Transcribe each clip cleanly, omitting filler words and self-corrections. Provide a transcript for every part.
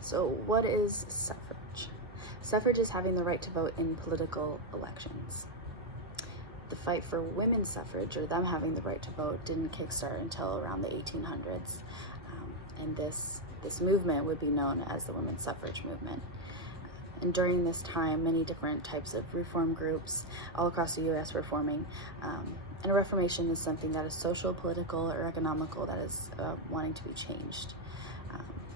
So what is suffrage? Suffrage is having the right to vote in political elections. The fight for women's suffrage, or them having the right to vote, didn't kickstart until around the 1800s. And this movement would be known as the women's suffrage movement. And during this time, many different types of reform groups all across the U.S. were forming. And a reformation is something that is social, political, or economical that is wanting to be changed.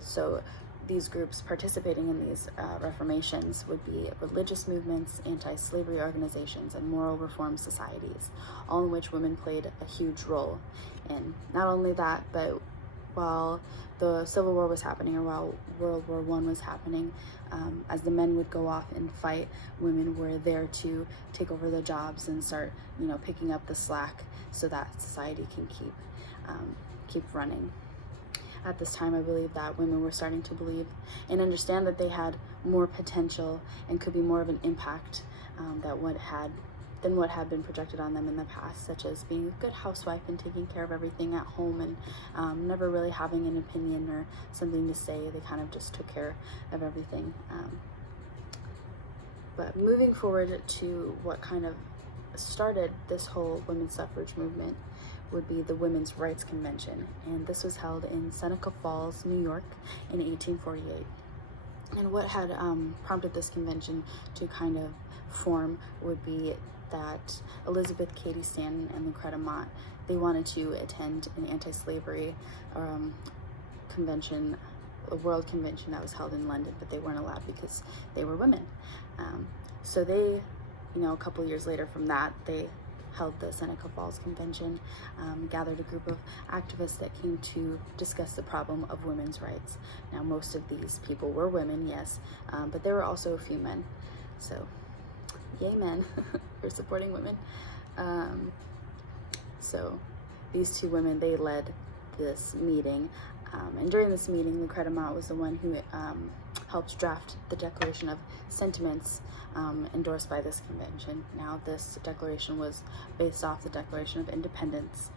So these groups participating in these reformations would be religious movements, anti-slavery organizations, and moral reform societies, all in which women played a huge role. And not only that, but while the Civil War was happening, or while World War I was happening, as the men would go off and fight, women were there to take over the jobs and start, picking up the slack so that society can keep running. At this time, I believe that women were starting to believe and understand that they had more potential and could be more of an impact than what had been projected on them in the past, such as being a good housewife and taking care of everything at home and never really having an opinion or something to say. They kind of just took care of everything. But moving forward to what kind of started this whole women's suffrage movement would be the Women's Rights Convention, and this was held in Seneca Falls, New York in 1848. And what had prompted this convention to kind of form would be that Elizabeth Cady Stanton and Lucretta Mott, they wanted to attend an anti-slavery convention, a world convention that was held in London, but they weren't allowed because they were women. So they, a couple years later from that, they held the Seneca Falls Convention, gathered a group of activists that came to discuss the problem of women's rights. Now, most of these people were women, yes, but there were also a few men. So, yay men for supporting women. So these two women, they led this meeting, and during this meeting, Lucretta Mott was the one who helped draft the Declaration of Sentiments endorsed by this convention. Now, this declaration was based off the Declaration of Independence,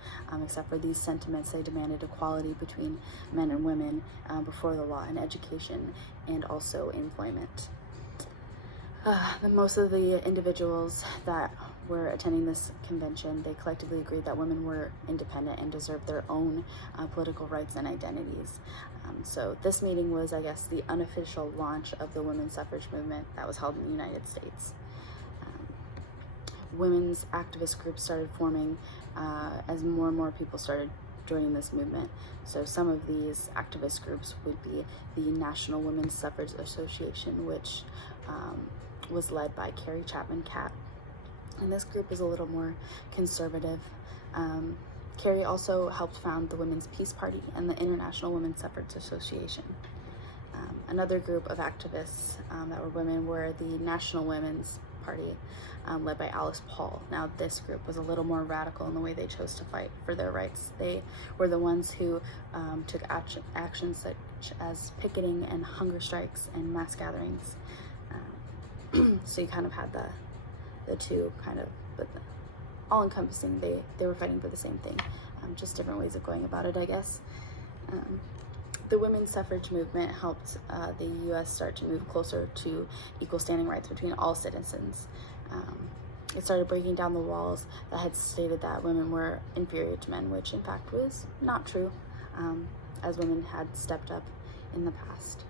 except for these sentiments, they demanded equality between men and women before the law in education and also employment. Most of the individuals that were attending this convention, they collectively agreed that women were independent and deserved their own political rights and identities. So this meeting was, I guess, the unofficial launch of the women's suffrage movement that was held in the United States. Women's activist groups started forming as more and more people started joining this movement. So some of these activist groups would be the National Women's Suffrage Association, which was led by Carrie Chapman Catt. And this group is a little more conservative. Carrie also helped found the Women's Peace Party and the International Women's Suffrage Association. Another group of activists that were women were the National Women's Party, led by Alice Paul. Now, this group was a little more radical in the way they chose to fight for their rights. They were the ones who took actions such as picketing and hunger strikes and mass gatherings. So you kind of had the two kind of, but all-encompassing. They were fighting for the same thing, just different ways of going about it, I guess. The women's suffrage movement helped the U.S. start to move closer to equal standing rights between all citizens. It started breaking down the walls that had stated that women were inferior to men, which in fact was not true, as women had stepped up in the past.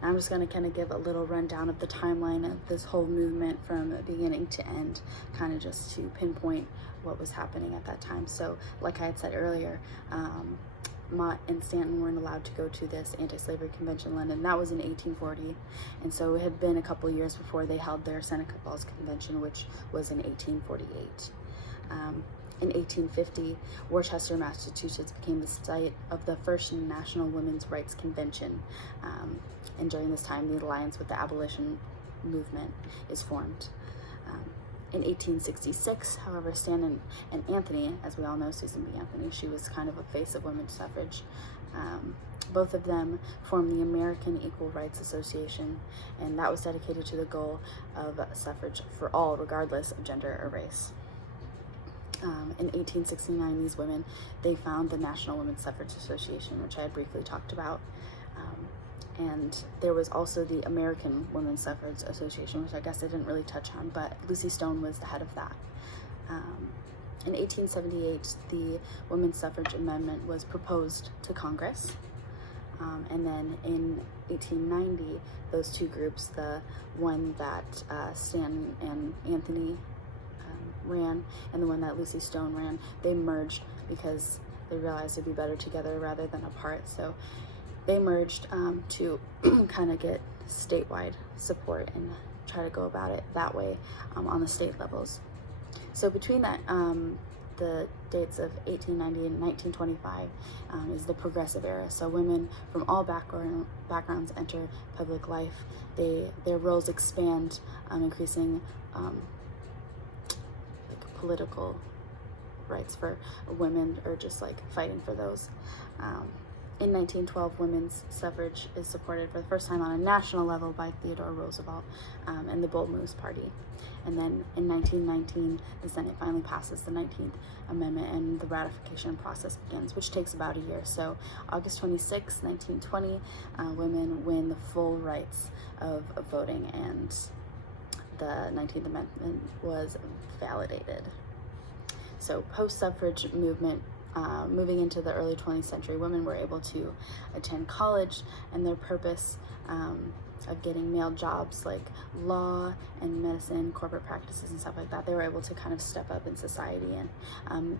I'm just going to kind of give a little rundown of the timeline of this whole movement from beginning to end, kind of just to pinpoint what was happening at that time. So, like I had said earlier, Mott and Stanton weren't allowed to go to this anti-slavery convention in London. That was in 1840, and so it had been a couple years before they held their Seneca Falls Convention, which was in 1848. In 1850, Worcester, Massachusetts became the site of the first National Women's Rights Convention, and during this time, the alliance with the abolition movement is formed. In 1866, however, Stanton and Anthony, as we all know Susan B. Anthony, she was kind of a face of women's suffrage. Both of them formed the American Equal Rights Association, and that was dedicated to the goal of suffrage for all, regardless of gender or race. In 1869, these women, they found the National Women's Suffrage Association, which I had briefly talked about. And there was also the American Women's Suffrage Association, which I guess I didn't really touch on, but Lucy Stone was the head of that. In 1878, the Women's Suffrage Amendment was proposed to Congress. And then in 1890, those two groups, the one that Stan and Anthony ran and the one that Lucy Stone ran, they merged because they realized it'd be better together rather than apart. So they merged to kind of get statewide support and try to go about it that way on the state levels. So between that, the dates of 1890 and 1925 is the progressive era. So women from all backgrounds enter public life. Their roles expand, increasing like political rights for women, or just like fighting for those. In 1912, women's suffrage is supported for the first time on a national level by Theodore Roosevelt and the Bull Moose Party. And then in 1919, the Senate finally passes the 19th Amendment and the ratification process begins, which takes about a year. So August 26, 1920, women win the full rights of voting, and the 19th Amendment was validated. So post-suffrage movement, moving into the early 20th century, women were able to attend college, and their purpose of getting male jobs like law and medicine, corporate practices and stuff like that, they were able to kind of step up in society and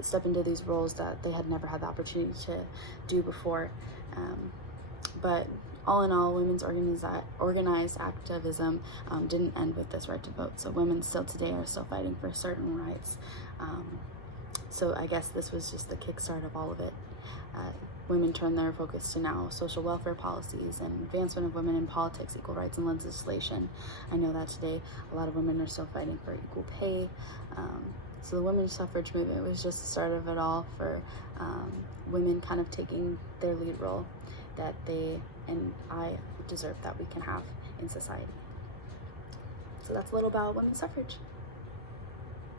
step into these roles that they had never had the opportunity to do before. But all in all, women's organized activism didn't end with this right to vote. So women still today are still fighting for certain rights. So I guess this was just the kickstart of all of it. Women turn their focus to now social welfare policies and advancement of women in politics, equal rights and legislation. I know that today a lot of women are still fighting for equal pay. So the women's suffrage movement was just the start of it all for women kind of taking their lead role that they and I deserve that we can have in society. So that's a little about women's suffrage.